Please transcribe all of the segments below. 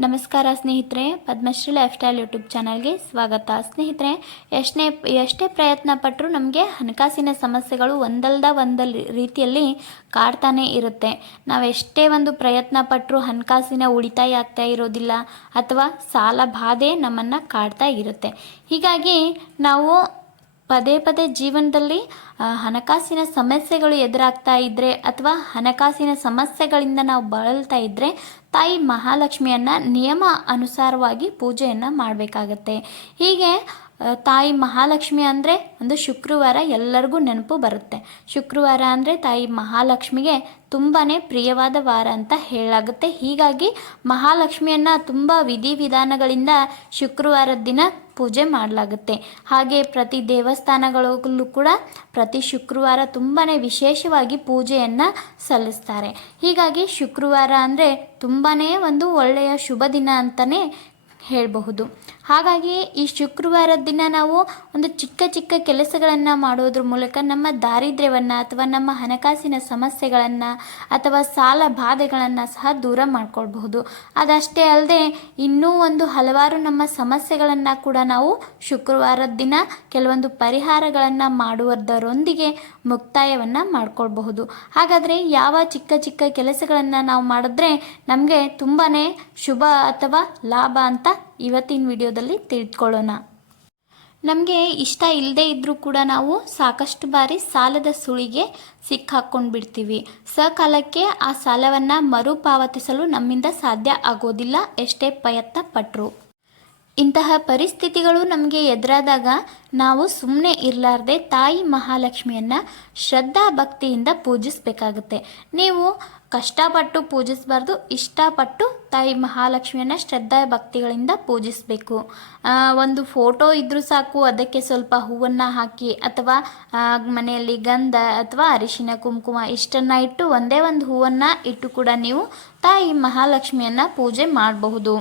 ನಮಸ್ಕಾರ ಸ್ನೇಹಿತರೆ, Padmashri life style YouTube ಚಾನಲ್ಗೆ ಸ್ವಾಗತ. ಸ್ನೇಹಿತರೆ ಎಷ್ಟೇ ಎಷ್ಟೇ ಪ್ರಯತ್ನ ಪಟ್ಟರೂ ನಮಗೆ ಹಣಕಾಸಿನ ಸಮಸ್ಯೆಗಳು ಒಂದಲ್ದ ಒಂದಲ್ ರೀತಿಯಲ್ಲಿ ಕಾಡ್ತಾನೆ ಇರುತ್ತೆ. ನಾವು ಎಷ್ಟೇ ಒಂದು ಪ್ರಯತ್ನ ಪಟ್ಟರೂ ಹಣಕಾಸಿನ ಉಳಿತಾಯ ಆಗ್ತಾ ಇರೋದಿಲ್ಲ ಅಥವಾ ಸಾಲ ಬಾಧೆ ನಮ್ಮನ್ನು ಕಾಡ್ತಾ ಇರುತ್ತೆ. ಹೀಗಾಗಿ ನಾವು ಪದೇ ಪದೇ ಜೀವನದಲ್ಲಿ ಹಣಕಾಸಿನ ಸಮಸ್ಯೆಗಳು ಎದುರಾಗ್ತಾ ಇದ್ದರೆ ಅಥವಾ ಹಣಕಾಸಿನ ಸಮಸ್ಯೆಗಳಿಂದ ನಾವು ಬಳಲ್ತಾ ಇದ್ದರೆ ತಾಯಿ ಮಹಾಲಕ್ಷ್ಮಿಯನ್ನು ನಿಯಮ ಅನುಸಾರವಾಗಿ ಪೂಜೆಯನ್ನು ಮಾಡಬೇಕಾಗತ್ತೆ. ಹೀಗೆ ತಾಯಿ ಮಹಾಲಕ್ಷ್ಮಿ ಅಂದರೆ ಒಂದು ಶುಕ್ರವಾರ ಎಲ್ಲರಿಗೂ ನೆನಪು ಬರುತ್ತೆ. ಶುಕ್ರವಾರ ಅಂದರೆ ತಾಯಿ ಮಹಾಲಕ್ಷ್ಮಿಗೆ ತುಂಬಾ ಪ್ರಿಯವಾದ ವಾರ ಅಂತ ಹೇಳಲಾಗುತ್ತೆ ಹೀಗಾಗಿ ಮಹಾಲಕ್ಷ್ಮಿಯನ್ನು ತುಂಬ ವಿಧಿವಿಧಾನಗಳಿಂದ ಶುಕ್ರವಾರದ ದಿನ ಪೂಜೆ ಮಾಡಲಾಗುತ್ತೆ. ಹಾಗೆ ಪ್ರತಿ ದೇವಸ್ಥಾನಗಳಲ್ಲೂ ಕೂಡ ಪ್ರತಿ ಶುಕ್ರವಾರ ತುಂಬಾ ವಿಶೇಷವಾಗಿ ಪೂಜೆಯನ್ನು ಸಲ್ಲಿಸ್ತಾರೆ. ಹೀಗಾಗಿ ಶುಕ್ರವಾರ ಅಂದರೆ ತುಂಬಾ ಒಂದು ಒಳ್ಳೆಯ ಶುಭ ದಿನ ಅಂತಲೇ ಹೇಳಬಹುದು. ಹಾಗಾಗಿ ಈ ಶುಕ್ರವಾರದ ದಿನ ನಾವು ಒಂದು ಚಿಕ್ಕ ಚಿಕ್ಕ ಕೆಲಸಗಳನ್ನು ಮಾಡೋದ್ರ ಮೂಲಕ ನಮ್ಮ ದಾರಿದ್ರ್ಯವನ್ನು ಅಥವಾ ನಮ್ಮ ಹಣಕಾಸಿನ ಸಮಸ್ಯೆಗಳನ್ನು ಅಥವಾ ಸಾಲ ಬಾಧೆಗಳನ್ನು ಸಹ ದೂರ ಮಾಡಿಕೊಳ್ಬಹುದು. ಅದಷ್ಟೇ ಅಲ್ಲದೆ ಇನ್ನೂ ಒಂದು ಹಲವಾರು ನಮ್ಮ ಸಮಸ್ಯೆಗಳನ್ನು ಕೂಡ ನಾವು ಶುಕ್ರವಾರದ ದಿನ ಕೆಲವೊಂದು ಪರಿಹಾರಗಳನ್ನು ಮಾಡುವುದರೊಂದಿಗೆ ಮುಕ್ತಾಯವನ್ನು ಮಾಡಿಕೊಳ್ಬಹುದು. ಹಾಗಾದರೆ ಯಾವ ಚಿಕ್ಕ ಚಿಕ್ಕ ಕೆಲಸಗಳನ್ನು ನಾವು ಮಾಡಿದ್ರೆ ನಮಗೆ ತುಂಬಾ ಶುಭ ಅಥವಾ ಲಾಭ ಅಂತ ಇವತ್ತಿನ ವಿಡಿಯೋದಲ್ಲಿ ತಿಳಿದುಕೊಳ್ಳೋಣ. ನಮಗೆ ಇಷ್ಟ ಇಲ್ಲದೇ ಇದ್ದರೂ ಕೂಡ ನಾವು ಸಾಕಷ್ಟು ಬಾರಿ ಸಾಲದ ಸುಳಿಗೆ ಸಿಕ್ಕಾಕ್ಕೊಂಡು ಬಿಡ್ತೀವಿ ಸಕಾಲಕ್ಕೆ ಆ ಸಾಲವನ್ನು ಮರುಪಾವತಿಸಲು ನಮ್ಮಿಂದ ಸಾಧ್ಯ ಆಗೋದಿಲ್ಲ ಎಷ್ಟೇ ಪ್ರಯತ್ನ ಪಟ್ಟರು ಇಂತಹ ಪರಿಸ್ಥಿತಿಗಳು ನಮಗೆ ಎದುರಾದಾಗ ನಾವು ಸುಮ್ಮನೆ ಇರಲಾರ್ದೆ ತಾಯಿ ಮಹಾಲಕ್ಷ್ಮಿಯನ್ನು ಶ್ರದ್ಧಾ ಭಕ್ತಿಯಿಂದ ಪೂಜಿಸಬೇಕಾಗುತ್ತೆ. ನೀವು ಕಷ್ಟಪಟ್ಟು ಪೂಜಿಸಬಾರ್ದು, ಇಷ್ಟಪಟ್ಟು ತಾಯಿ ಮಹಾಲಕ್ಷ್ಮಿಯನ್ನು ಶ್ರದ್ಧಾ ಭಕ್ತಿಗಳಿಂದ ಪೂಜಿಸಬೇಕು. ಒಂದು ಫೋಟೋ ಇದ್ದರೂ ಸಾಕು, ಅದಕ್ಕೆ ಸ್ವಲ್ಪ ಹೂವನ್ನು ಹಾಕಿ, ಅಥವಾ ಮನೆಯಲ್ಲಿ ಗಂಧ ಅಥವಾ ಅರಿಶಿನ, ಕುಂಕುಮ ಇಷ್ಟನ್ನು ಇಟ್ಟು ಒಂದೇ ಒಂದು ಹೂವನ್ನು ಇಟ್ಟು ಕೂಡ ನೀವು ತಾಯಿ ಮಹಾಲಕ್ಷ್ಮಿಯನ್ನು ಪೂಜೆ ಮಾಡಬಹುದು.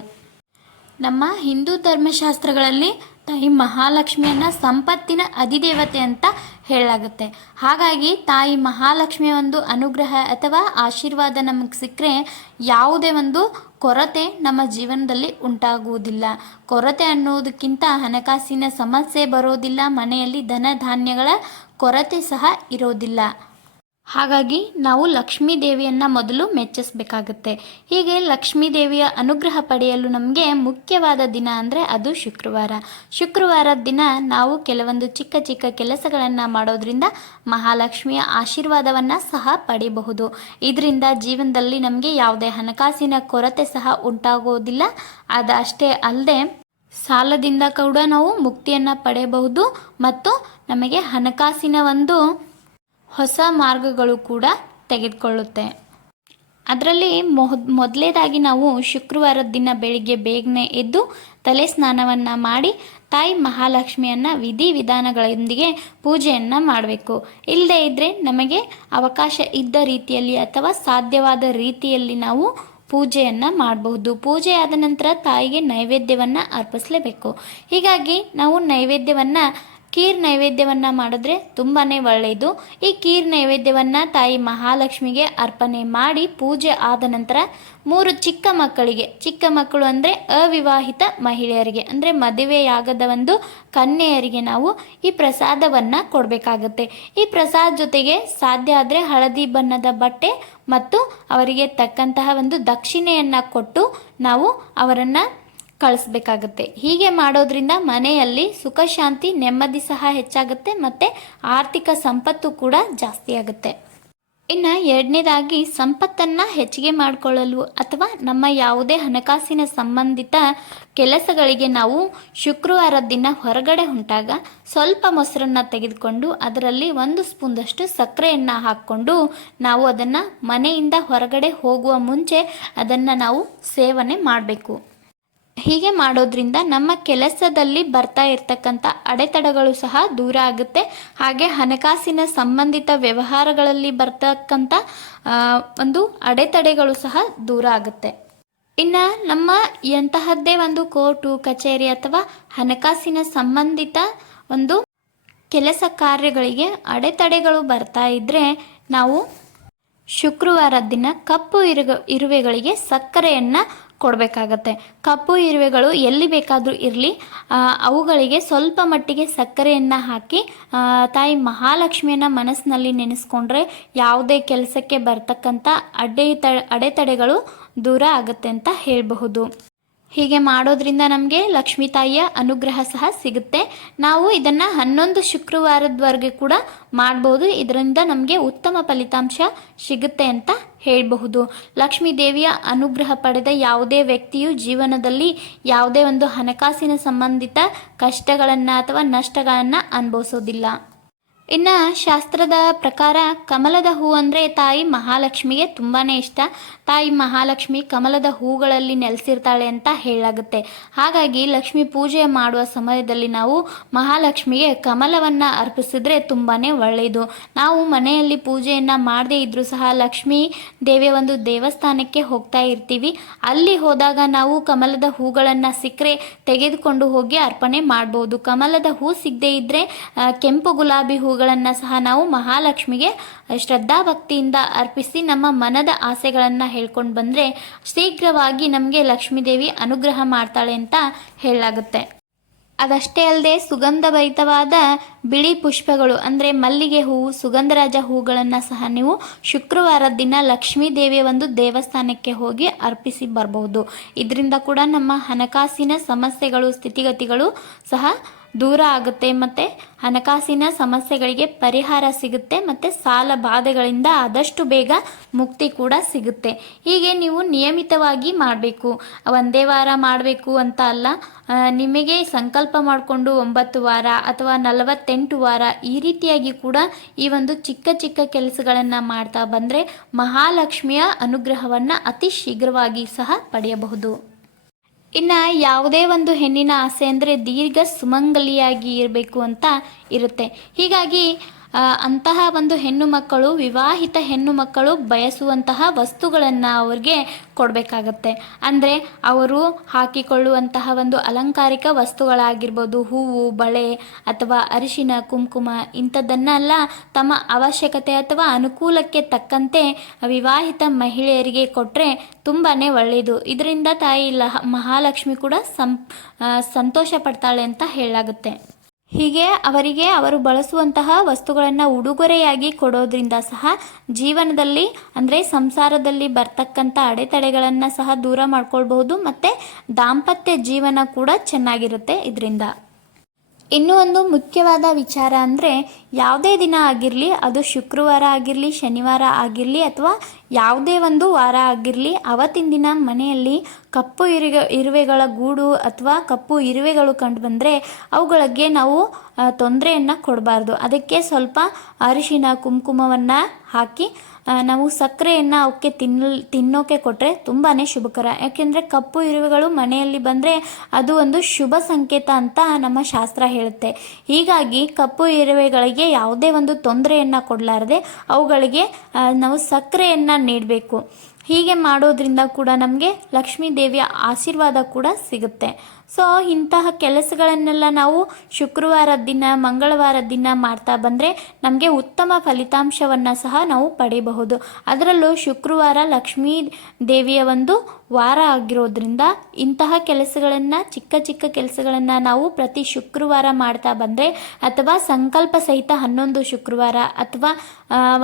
ನಮ್ಮ ಹಿಂದೂ ಧರ್ಮಶಾಸ್ತ್ರಗಳಲ್ಲಿ ತಾಯಿ ಮಹಾಲಕ್ಷ್ಮಿಯನ್ನು ಸಂಪತ್ತಿನ ಅಧಿದೇವತೆ ಅಂತ ಹೇಳಲಾಗುತ್ತೆ. ಹಾಗಾಗಿ ತಾಯಿ ಮಹಾಲಕ್ಷ್ಮಿಯ ಒಂದು ಅನುಗ್ರಹ ಅಥವಾ ಆಶೀರ್ವಾದ ನಮಗೆ ಸಿಕ್ಕರೆ ಯಾವುದೇ ಒಂದು ಕೊರತೆ ನಮ್ಮ ಜೀವನದಲ್ಲಿ ಉಂಟಾಗುವುದಿಲ್ಲ. ಕೊರತೆ ಅನ್ನೋದಕ್ಕಿಂತ ಹಣಕಾಸಿನ ಸಮಸ್ಯೆ ಬರೋದಿಲ್ಲ, ಮನೆಯಲ್ಲಿ ಧನ ಧಾನ್ಯಗಳ ಕೊರತೆ ಸಹ ಇರೋದಿಲ್ಲ. ಹಾಗಾಗಿ ನಾವು ಲಕ್ಷ್ಮೀ ದೇವಿಯನ್ನು ಮೊದಲು ಮೆಚ್ಚಿಸಬೇಕಾಗುತ್ತೆ. ಹೀಗೆ ಲಕ್ಷ್ಮೀ ದೇವಿಯ ಅನುಗ್ರಹ ಪಡೆಯಲು ನಮಗೆ ಮುಖ್ಯವಾದ ದಿನ ಅಂದರೆ ಅದು ಶುಕ್ರವಾರ. ಶುಕ್ರವಾರದ ದಿನ ನಾವು ಕೆಲವೊಂದು ಚಿಕ್ಕ ಚಿಕ್ಕ ಕೆಲಸಗಳನ್ನು ಮಾಡೋದ್ರಿಂದ ಮಹಾಲಕ್ಷ್ಮಿಯ ಆಶೀರ್ವಾದವನ್ನು ಸಹ ಪಡೆಯಬಹುದು ಇದರಿಂದ ಜೀವನದಲ್ಲಿ ನಮಗೆ ಯಾವುದೇ ಹಣಕಾಸಿನ ಕೊರತೆ ಸಹ ಉಂಟಾಗೋದಿಲ್ಲ. ಅದಷ್ಟೇ ಅಲ್ಲದೆ ಸಾಲದಿಂದ ಕೂಡ ನಾವು ಮುಕ್ತಿಯನ್ನು ಪಡೆಯಬಹುದು ಮತ್ತು ನಮಗೆ ಹಣಕಾಸಿನ ಒಂದು ಹೊಸ ಮಾರ್ಗಗಳು ಕೂಡ ತೆಗೆದುಕೊಳ್ಳುತ್ತೆ. ಅದರಲ್ಲಿ ಮೊದ್, ಮೊದಲೇದಾಗಿ ನಾವು ಶುಕ್ರವಾರದ ದಿನ ಬೆಳಿಗ್ಗೆ ಬೇಗನೆ ಎದ್ದು ತಲೆ ಸ್ನಾನವನ್ನು ಮಾಡಿ ತಾಯಿ ಮಹಾಲಕ್ಷ್ಮಿಯನ್ನು ವಿಧಿವಿಧಾನಗಳೊಂದಿಗೆ ಪೂಜೆಯನ್ನು ಮಾಡಬೇಕು. ಇಲ್ಲದೇ ಇದ್ದರೆ ನಮಗೆ ಅವಕಾಶ ಇದ್ದ ರೀತಿಯಲ್ಲಿ ಅಥವಾ ಸಾಧ್ಯವಾದ ರೀತಿಯಲ್ಲಿ ನಾವು ಪೂಜೆಯನ್ನು ಮಾಡಬಹುದು. ಪೂಜೆ ಆದ ನಂತರ ತಾಯಿಗೆ ನೈವೇದ್ಯವನ್ನು ಅರ್ಪಿಸಲೇಬೇಕು. ಹೀಗಾಗಿ ನಾವು ನೈವೇದ್ಯವನ್ನು ಕೀರ್ ನೈವೇದ್ಯವನ್ನು ಮಾಡಿದ್ರೆ ತುಂಬಾ ಒಳ್ಳೆಯದು. ಈ ಕೀರ್ ನೈವೇದ್ಯವನ್ನು ತಾಯಿ ಮಹಾಲಕ್ಷ್ಮಿಗೆ ಅರ್ಪಣೆ ಮಾಡಿ ಪೂಜೆ ಆದ ನಂತರ ಮೂರು ಚಿಕ್ಕ ಮಕ್ಕಳಿಗೆ, ಚಿಕ್ಕ ಮಕ್ಕಳು ಅಂದರೆ ಅವಿವಾಹಿತ ಮಹಿಳೆಯರಿಗೆ, ಅಂದರೆ ಮದುವೆಯಾಗದ ಒಂದು ಕನ್ಯೆಯರಿಗೆ ನಾವು ಈ ಪ್ರಸಾದವನ್ನು ಕೊಡಬೇಕಾಗುತ್ತೆ. ಈ ಪ್ರಸಾದ ಜೊತೆಗೆ ಸಾಧ್ಯ ಆದರೆ ಹಳದಿ ಬಣ್ಣದ ಬಟ್ಟೆ ಮತ್ತು ಅವರಿಗೆ ತಕ್ಕಂತಹ ಒಂದು ದಕ್ಷಿಣೆಯನ್ನು ಕೊಟ್ಟು ನಾವು ಅವರನ್ನು ಕಳಿಸ್ಬೇಕಾಗುತ್ತೆ. ಹೀಗೆ ಮಾಡೋದ್ರಿಂದ ಮನೆಯಲ್ಲಿ ಸುಖ, ಶಾಂತಿ, ನೆಮ್ಮದಿ ಸಹ ಹೆಚ್ಚಾಗುತ್ತೆ ಮತ್ತು ಆರ್ಥಿಕ ಸಂಪತ್ತು ಕೂಡ ಜಾಸ್ತಿ ಆಗುತ್ತೆ. ಇನ್ನು ಎರಡನೇದಾಗಿ ಸಂಪತ್ತನ್ನು ಹೆಚ್ಚಿಗೆ ಮಾಡಿಕೊಳ್ಳಲು ಅಥವಾ ನಮ್ಮ ಯಾವುದೇ ಹಣಕಾಸಿನ ಸಂಬಂಧಿತ ಕೆಲಸಗಳಿಗೆ ನಾವು ಶುಕ್ರವಾರ ದಿನ ಹೊರಗಡೆ ಹೊಂಟಾಗ ಸ್ವಲ್ಪ ಮೊಸರನ್ನು ತೆಗೆದುಕೊಂಡು ಅದರಲ್ಲಿ ಒಂದು ಸ್ಪೂನ್ದಷ್ಟು ಸಕ್ಕರೆಯನ್ನು ಹಾಕ್ಕೊಂಡು ನಾವು ಅದನ್ನು ಮನೆಯಿಂದ ಹೊರಗಡೆ ಹೋಗುವ ಮುಂಚೆ ಅದನ್ನು ನಾವು ಸೇವನೆ ಮಾಡಬೇಕು. ಹೀಗೆ ಮಾಡೋದ್ರಿಂದ ನಮ್ಮ ಕೆಲಸದಲ್ಲಿ ಬರ್ತಾ ಇರ್ತಕ್ಕಂಥ ಅಡೆತಡೆಗಳು ಸಹ ದೂರ ಆಗುತ್ತೆ. ಹಾಗೆ ಹಣಕಾಸಿನ ಸಂಬಂಧಿತ ವ್ಯವಹಾರಗಳಲ್ಲಿ ಬರ್ತಕ್ಕಂಥ ಒಂದು ಅಡೆತಡೆಗಳು ಸಹ ದೂರ ಆಗುತ್ತೆ. ಇನ್ನು ನಮ್ಮ ಎಂತಹದ್ದೇ ಒಂದು ಕೋರ್ಟು, ಕಚೇರಿ ಅಥವಾ ಹಣಕಾಸಿನ ಸಂಬಂಧಿತ ಒಂದು ಕೆಲಸ ಕಾರ್ಯಗಳಿಗೆ ಅಡೆತಡೆಗಳು ಬರ್ತಾ ಇದ್ದರೆ ನಾವು ಶುಕ್ರವಾರದ ದಿನ ಕಪ್ಪು ಇರುಗ ಇರುವೆಗಳಿಗೆ ಸಕ್ಕರೆಯನ್ನು ಕೊಡಬೇಕಾಗತ್ತೆ. ಕಪ್ಪು ಇರುವೆಗಳು ಎಲ್ಲಿ ಬೇಕಾದರೂ ಇರಲಿ ಅವುಗಳಿಗೆ ಸ್ವಲ್ಪ ಮಟ್ಟಿಗೆ ಸಕ್ಕರೆಯನ್ನು ಹಾಕಿ ತಾಯಿ ಮಹಾಲಕ್ಷ್ಮಿಯನ್ನು ಮನಸ್ಸಿನಲ್ಲಿ ನೆನೆಸ್ಕೊಂಡ್ರೆ ಯಾವುದೇ ಕೆಲಸಕ್ಕೆ ಬರ್ತಕ್ಕಂಥ ಅಡ್ಡೆ ಅಡೆತಡೆಗಳು ದೂರ ಆಗುತ್ತೆ ಅಂತ ಹೇಳಬಹುದು. ಹೀಗೆ ಮಾಡೋದ್ರಿಂದ ನಮಗೆ ಲಕ್ಷ್ಮೀ ತಾಯಿಯ ಅನುಗ್ರಹ ಸಹ ಸಿಗುತ್ತೆ. ನಾವು ಇದನ್ನು ಹನ್ನೊಂದು ಶುಕ್ರವಾರದವರೆಗೆ ಕೂಡ ಮಾಡ್ಬೋದು. ಇದರಿಂದ ನಮಗೆ ಉತ್ತಮ ಫಲಿತಾಂಶ ಸಿಗುತ್ತೆ ಅಂತ ಹೇಳಬಹುದು. ಲಕ್ಷ್ಮೀ ದೇವಿಯ ಅನುಗ್ರಹ ಪಡೆದ ಯಾವುದೇ ವ್ಯಕ್ತಿಯು ಜೀವನದಲ್ಲಿ ಯಾವುದೇ ಒಂದು ಹಣಕಾಸಿನ ಸಂಬಂಧಿತ ಕಷ್ಟಗಳನ್ನು ಅಥವಾ ನಷ್ಟಗಳನ್ನು ಅನುಭವಿಸೋದಿಲ್ಲ. ಇನ್ನು ಶಾಸ್ತ್ರದ ಪ್ರಕಾರ ಕಮಲದ ಹೂ ಅಂದರೆ ತಾಯಿ ಮಹಾಲಕ್ಷ್ಮಿಗೆ ತುಂಬಾ ಇಷ್ಟ. ತಾಯಿ ಮಹಾಲಕ್ಷ್ಮಿ ಕಮಲದ ಹೂಗಳಲ್ಲಿ ನೆಲೆಸಿರ್ತಾಳೆ ಅಂತ ಹೇಳಾಗುತ್ತೆ. ಹಾಗಾಗಿ ಲಕ್ಷ್ಮಿ ಪೂಜೆ ಮಾಡುವ ಸಮಯದಲ್ಲಿ ನಾವು ಮಹಾಲಕ್ಷ್ಮಿಗೆ ಕಮಲವನ್ನು ಅರ್ಪಿಸಿದ್ರೆ ತುಂಬಾ ಒಳ್ಳೆಯದು ನಾವು ಮನೆಯಲ್ಲಿ ಪೂಜೆಯನ್ನು ಮಾಡದೇ ಇದ್ದರೂ ಸಹ ಲಕ್ಷ್ಮೀ ದೇವಿಯ ಒಂದು ದೇವಸ್ಥಾನಕ್ಕೆ ಹೋಗ್ತಾ ಇರ್ತೀವಿ. ಅಲ್ಲಿ ಹೋದಾಗ ನಾವು ಕಮಲದ ಹೂಗಳನ್ನು ಸಿಕ್ಕರೆ ತೆಗೆದುಕೊಂಡು ಹೋಗಿ ಅರ್ಪಣೆ ಮಾಡ್ಬೋದು. ಕಮಲದ ಹೂ ಸಿಗದೇ ಇದ್ದರೆ ಕೆಂಪು ಗುಲಾಬಿ ಹೂಗಳನ್ನು ಸಹ ನಾವು ಮಹಾಲಕ್ಷ್ಮಿಗೆ ಶ್ರದ್ಧಾಭಕ್ತಿಯಿಂದ ಅರ್ಪಿಸಿ ನಮ್ಮ ಮನದ ಆಸೆಗಳನ್ನು ಹೇಳ್ಕೊಂಡು ಬಂದರೆ ಶೀಘ್ರವಾಗಿ ನಮಗೆ ಲಕ್ಷ್ಮೀದೇವಿ ಅನುಗ್ರಹ ಮಾಡ್ತಾಳೆ ಅಂತ ಹೇಳಲಾಗುತ್ತೆ. ಅದಷ್ಟೇ ಅಲ್ಲದೆ ಸುಗಂಧಭರಿತವಾದ ಬಿಳಿ ಪುಷ್ಪಗಳು, ಅಂದರೆ ಮಲ್ಲಿಗೆ ಹೂವು, ಸುಗಂಧರಾಜ ಹೂಗಳನ್ನು ಸಹ ನೀವು ಶುಕ್ರವಾರದ ದಿನ ಲಕ್ಷ್ಮೀ ದೇವಿಯ ಒಂದು ದೇವಸ್ಥಾನಕ್ಕೆ ಹೋಗಿ ಅರ್ಪಿಸಿ ಬರಬಹುದು ಇದರಿಂದ ಕೂಡ ನಮ್ಮ ಹಣಕಾಸಿನ ಸಮಸ್ಯೆಗಳು, ಸ್ಥಿತಿಗತಿಗಳು ಸಹ ದೂರ ಆಗುತ್ತೆ ಮತ್ತು ಹಣಕಾಸಿನ ಸಮಸ್ಯೆಗಳಿಗೆ ಪರಿಹಾರ ಸಿಗುತ್ತೆ ಮತ್ತು ಸಾಲ ಬಾಧೆಗಳಿಂದ ಆದಷ್ಟು ಬೇಗ ಮುಕ್ತಿ ಕೂಡ ಸಿಗುತ್ತೆ. ಹೀಗೆ ನೀವು ನಿಯಮಿತವಾಗಿ ಮಾಡಬೇಕು. ಒಂದೇ ವಾರ ಮಾಡಬೇಕು ಅಂತ ಅಲ್ಲ ನಿಮಗೆ ಸಂಕಲ್ಪ ಮಾಡಿಕೊಂಡು ಒಂಬತ್ತು ವಾರ ಅಥವಾ ನಲವತ್ತೆಂಟು ವಾರ ಈ ರೀತಿಯಾಗಿ ಕೂಡ ಈ ಒಂದು ಚಿಕ್ಕ ಚಿಕ್ಕ ಕೆಲಸಗಳನ್ನು ಮಾಡ್ತಾ ಬಂದರೆ ಮಹಾಲಕ್ಷ್ಮಿಯ ಅನುಗ್ರಹವನ್ನು ಅತಿ ಶೀಘ್ರವಾಗಿ ಸಹ ಪಡೆಯಬಹುದು. ಇನ್ನು ಯಾವುದೇ ಒಂದು ಹೆಣ್ಣಿನ ಆಸೆ ಅಂದರೆ ದೀರ್ಘ ಸುಮಂಗಲಿಯಾಗಿ ಇರಬೇಕು ಅಂತ ಇರುತ್ತೆ. ಹೀಗಾಗಿ ಅಂತಹ ಒಂದು ಹೆಣ್ಣು ಮಕ್ಕಳು, ವಿವಾಹಿತ ಹೆಣ್ಣು ಮಕ್ಕಳು ಬಯಸುವಂತಹ ವಸ್ತುಗಳನ್ನು ಅವ್ರಿಗೆ ಕೊಡಬೇಕಾಗತ್ತೆ. ಅಂದರೆ ಅವರು ಹಾಕಿಕೊಳ್ಳುವಂತಹ ಒಂದು ಅಲಂಕಾರಿಕ ವಸ್ತುಗಳಾಗಿರ್ಬೋದು, ಹೂವು, ಬಳೆ ಅಥವಾ ಅರಿಶಿನ, ಕುಂಕುಮ ಇಂಥದ್ದನ್ನೆಲ್ಲ ತಮ್ಮ ಅವಶ್ಯಕತೆ ಅಥವಾ ಅನುಕೂಲಕ್ಕೆ ತಕ್ಕಂತೆ ವಿವಾಹಿತ ಮಹಿಳೆಯರಿಗೆ ಕೊಟ್ಟರೆ ತುಂಬಾ ಒಳ್ಳೆಯದು ಇದರಿಂದ ತಾಯಿ ಲಹ ಮಹಾಲಕ್ಷ್ಮಿ ಕೂಡ ಸಂ ಸಂತೋಷ ಪಡ್ತಾಳೆ ಅಂತ ಹೇಳಲಾಗುತ್ತೆ. ಹೀಗೆ ಅವರಿಗೆ ಅವರು ಬಳಸುವಂತಹ ವಸ್ತುಗಳನ್ನು ಉಡುಗೊರೆಯಾಗಿ ಕೊಡೋದ್ರಿಂದ ಸಹ ಜೀವನದಲ್ಲಿ, ಅಂದರೆ ಸಂಸಾರದಲ್ಲಿ ಬರ್ತಕ್ಕಂಥ ಅಡೆತಡೆಗಳನ್ನು ಸಹ ದೂರ ಮಾಡ್ಕೊಳ್ಬಹುದು ಮತ್ತು ದಾಂಪತ್ಯ ಜೀವನ ಕೂಡ ಚೆನ್ನಾಗಿರುತ್ತೆ ಇದರಿಂದ. ಇನ್ನೂ ಒಂದು ಮುಖ್ಯವಾದ ವಿಚಾರ ಅಂದರೆ ಯಾವುದೇ ದಿನ ಆಗಿರಲಿ, ಅದು ಶುಕ್ರವಾರ ಆಗಿರಲಿ, ಶನಿವಾರ ಆಗಿರಲಿ ಅಥವಾ ಯಾವುದೇ ಒಂದು ವಾರ ಆಗಿರಲಿ, ಅವತ್ತಿನ ದಿನ ಮನೆಯಲ್ಲಿ ಕಪ್ಪು ಇರುವೆ, ಇರುವೆಗಳ ಗೂಡು ಅಥವಾ ಕಪ್ಪು ಇರುವೆಗಳು ಕಂಡು ಬಂದರೆ ಅವುಗಳಿಗೆ ನಾವು ತೊಂದರೆಯನ್ನು ಕೊಡಬಾರ್ದು. ಅದಕ್ಕೆ ಸ್ವಲ್ಪ ಅರಿಶಿನ, ಕುಂಕುಮವನ್ನು ಹಾಕಿ ನಾವು ಸಕ್ಕರೆಯನ್ನು ಅವಕ್ಕೆ ತಿನ್ನ ತಿನ್ನೋಕೆ ಕೊಟ್ಟರೆ ತುಂಬಾ ಶುಭಕರ. ಯಾಕೆಂದರೆ ಕಪ್ಪು ಇರುವೆಗಳು ಮನೆಯಲ್ಲಿ ಬಂದರೆ ಅದು ಒಂದು ಶುಭ ಸಂಕೇತ ಅಂತ ನಮ್ಮ ಶಾಸ್ತ್ರ ಹೇಳುತ್ತೆ. ಹೀಗಾಗಿ ಕಪ್ಪು ಇರುವೆಗಳಿಗೆ ಯಾವುದೇ ಒಂದು ತೊಂದರೆಯನ್ನು ಕೊಡಲಾರದೆ ಅವುಗಳಿಗೆ ನಾವು ಸಕ್ಕರೆಯನ್ನು ನೀಡಬೇಕು. ಹೀಗೆ ಮಾಡೋದ್ರಿಂದ ಕೂಡ ನಮಗೆ ಲಕ್ಷ್ಮೀ ದೇವಿಯ ಆಶೀರ್ವಾದ ಕೂಡ ಸಿಗುತ್ತೆ. ಸೊ ಇಂತಹ ಕೆಲಸಗಳನ್ನೆಲ್ಲ ನಾವು ಶುಕ್ರವಾರದ ದಿನ ಮಂಗಳವಾರದ ದಿನ ಮಾಡ್ತಾ ಬಂದರೆ ನಮಗೆ ಉತ್ತಮ ಫಲಿತಾಂಶವನ್ನು ಸಹ ನಾವು ಪಡೆಯಬಹುದು ಅದರಲ್ಲೂ ಶುಕ್ರವಾರ ಲಕ್ಷ್ಮೀ ದೇವಿಯ ಒಂದು ವಾರ ಆಗಿರೋದ್ರಿಂದ ಇಂತಹ ಕೆಲಸಗಳನ್ನು, ಚಿಕ್ಕ ಚಿಕ್ಕ ಕೆಲಸಗಳನ್ನು ನಾವು ಪ್ರತಿ ಶುಕ್ರವಾರ ಮಾಡ್ತಾ ಬಂದರೆ ಅಥವಾ ಸಂಕಲ್ಪ ಸಹಿತ ಹನ್ನೊಂದು ಶುಕ್ರವಾರ ಅಥವಾ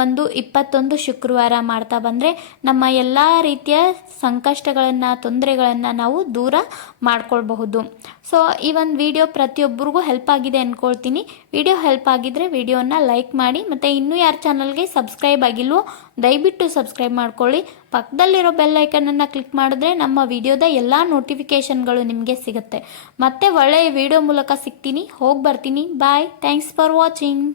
ಒಂದು ಇಪ್ಪತ್ತೊಂದು ಶುಕ್ರವಾರ ಮಾಡ್ತಾ ಬಂದರೆ ನಮ್ಮ ಎಲ್ಲ ರೀತಿಯ ಸಂಕಷ್ಟಗಳನ್ನು, ತೊಂದರೆಗಳನ್ನು ನಾವು ದೂರ ಮಾಡ್ಕೊಳ್ಬಹುದು. ಸೊ ಈ ಒಂದು ವಿಡಿಯೋ ಪ್ರತಿಯೊಬ್ಬರಿಗೂ ಹೆಲ್ಪ್ ಆಗಿದೆ ಅಂದ್ಕೊಳ್ತೀನಿ ವಿಡಿಯೋ ಹೆಲ್ಪ್ ಆಗಿದ್ದರೆ ವಿಡಿಯೋನ ಲೈಕ್ ಮಾಡಿ ಮತ್ತು ಇನ್ನೂ ಯಾರ ಚಾನಲ್ಗೆ ಸಬ್ಸ್ಕ್ರೈಬ್ ಆಗಿಲ್ವೋ ದಯವಿಟ್ಟು ಸಬ್ಸ್ಕ್ರೈಬ್ ಮಾಡ್ಕೊಳ್ಳಿ. ಪಕ್ಕದಲ್ಲಿರೋ ಬೆಲ್ ಐಕನನ್ನು ಕ್ಲಿಕ್ ಮಾಡಿದ್ರೆ ನಮ್ಮ ವಿಡಿಯೋದ ಎಲ್ಲ ನೋಟಿಫಿಕೇಷನ್ಗಳು ನಿಮಗೆ ಸಿಗುತ್ತೆ. ಮತ್ತೆ ಒಳ್ಳೆಯ ವಿಡಿಯೋ ಮೂಲಕ ಸಿಗ್ತೀನಿ. ಹೋಗಿ ಬರ್ತೀನಿ. Bye thanks for watching